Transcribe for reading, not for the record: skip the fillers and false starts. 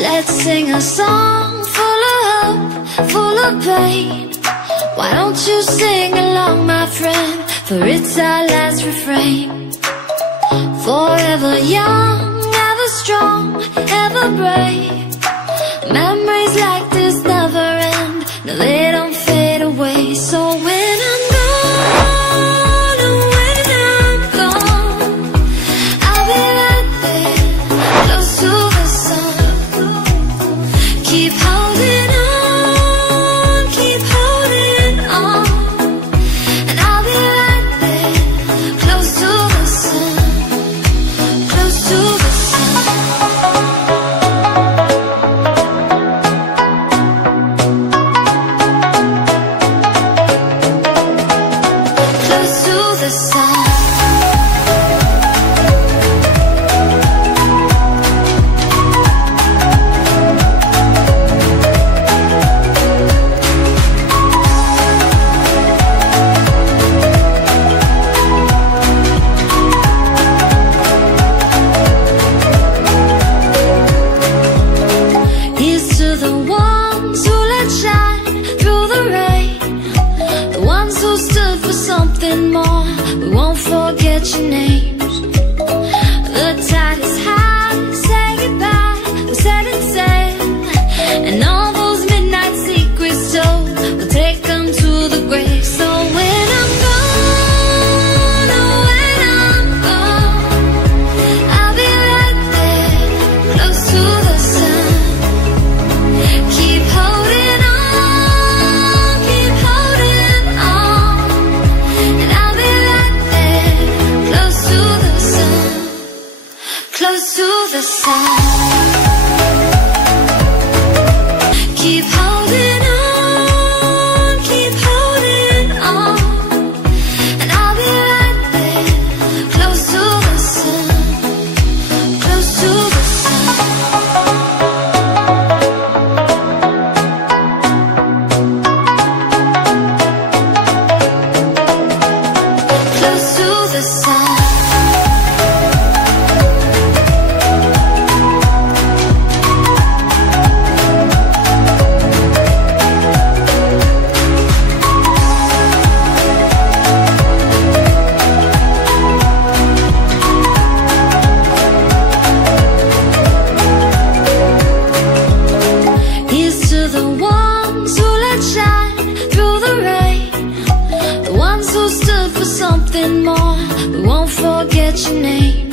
Let's sing a song full of hope, full of pain. Why don't you sing along, my friend, for it's our last refrain. Forever young, ever strong, ever brave. Memories like this never end, no, they don't fade away. So when I'm gone, oh, when I'm gone, I'll be right there, close to the sun. Keep holding on, keep holding on, and I'll be right there, close to the sun, close to the sun. Close to the sun. Here's to the ones who let shine through the rain, the ones who stood for something more. We won't forget your names. The tide is high, say goodbye, we're setting sail, and all those midnight secrets told, we'll take them to the grave. So when I'm gone, oh, when I'm gone, I'll be right there, close to the sun. Keep holding on, keep holding on, and I'll be right there, close to the sun, close to the sun. Keep holding on, keep holding on, and I'll be right there, close to the sun, close to the sun. Close to the sun. Here's to the ones who let shine through the rain, the ones who stood for something more. We won't forget your name.